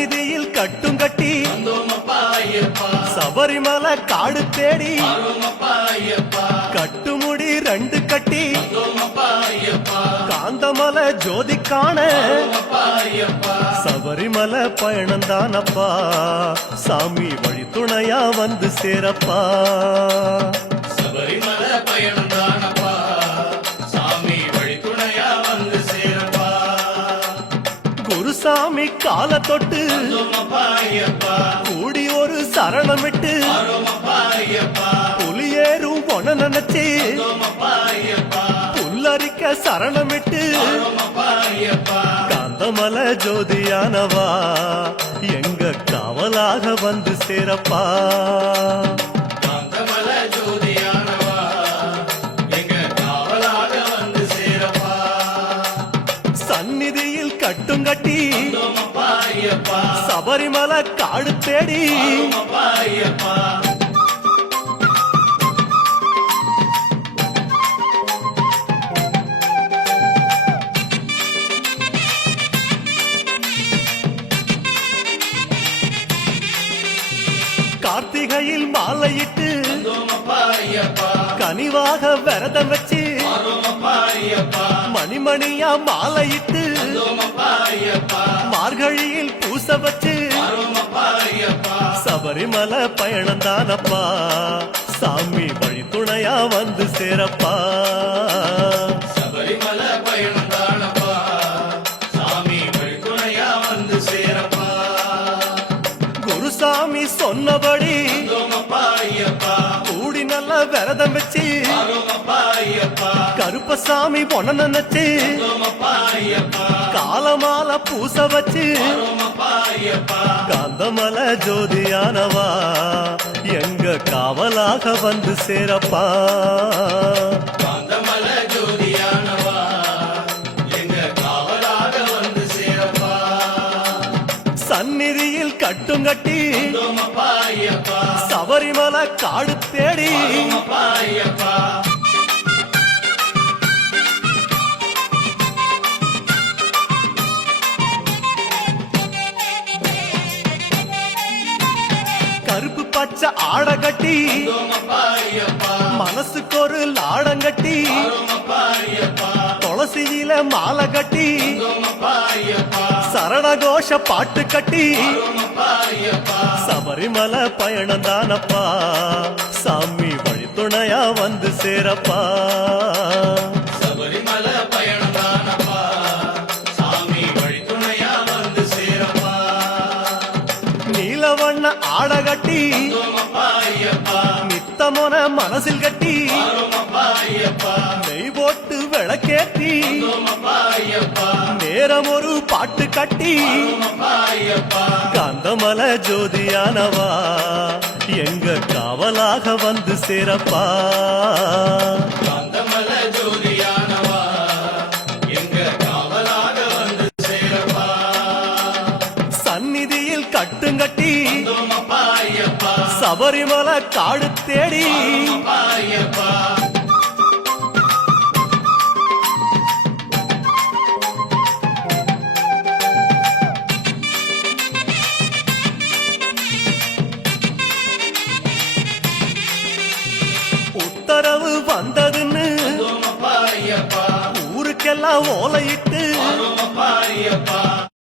சந்நிதியில் கட்டும் கட்டி சபரிமலை காடு தேடி கட்டுமுடி 2 கட்டி காந்தமலை ஜோதி காண சபரிமலை பயணந்தானப்பா சாமி வழி துணையா வந்து சேரப்பா. சபரிமலை பயணந்தானப்பா சாமி வழி துணையா வந்து சேரப்பா. குருசாமி கால தொட்டு கூடி ஒரு சரணமிட்டு புலியேறும் பொன நினைச்சு புல்லரிக்க சரணமிட்டு காந்தமலை ஜோதியானவா எங்க காவலாக வந்து சேரப்பா. காந்தமலை ஜோதியானவா எங்க காவலாக வந்து சேரப்பா. சந்நிதியில் கட்டும் கட்டி சபரிமலை காடு தேடி கார்த்திகையில் மாலையிட்டு கனிவாக விரதம் வச்சு மணிமணியா மாலையிட்டு மார்கழியில் பூச வச்சு சபரிமலை பயணந்தானப்பா சாமி வழி துணையா வந்து சேரப்பா. சபரிமலை பயணந்தானப்பா சாமி வழி துணையா வந்து சேரப்பா. குருசாமி சொன்னபடி கூடி நல்ல விரதம் வச்சு கருப்பசாமி பொண்ண நினைச்சு காலமால பூச வச்சு காந்தமலை ஜோதியானவா எங்க காவலாக வந்து சேரப்பா. காந்தமலை ஜோதியானவா எங்க காவலாக வந்து சேரப்பா. சந்நிதியில் கட்டும் கட்டி சபரிமலை காடு தேடி கருப்பு பச்சை ஆட கட்டி மனசுக்கு ஒரு லாடங்கட்டி துளசியில மாலை கட்டி சரணகோஷ பாட்டு கட்டி சபரிமலை பயணந்தானப்பா சாமி வழி துணையா வந்து சேரப்பா. சபரிமலை பயணந்தானப்பா சாமி வழி துணையா வந்து சேரப்பா. நீலவண்ண ஆட கட்டி நித்தமோன மனசில் கட்டி நெய் போட்டு விளக்கேத்தி நேரம் ஒரு பாட்டு கட்டி காந்தமலை ஜோதியானவா எங்க காவலாக வந்து சேரப்பா. காந்தமலை ஜோதியானவா எங்க காவலாக வந்து சேரப்பா. சந்நிதியில் கட்டுங்கட்டி சபரிமலை காடு தேடி உத்தரவு வந்ததுன்னு ஊருக்கெல்லாம் ஓலையிட்டு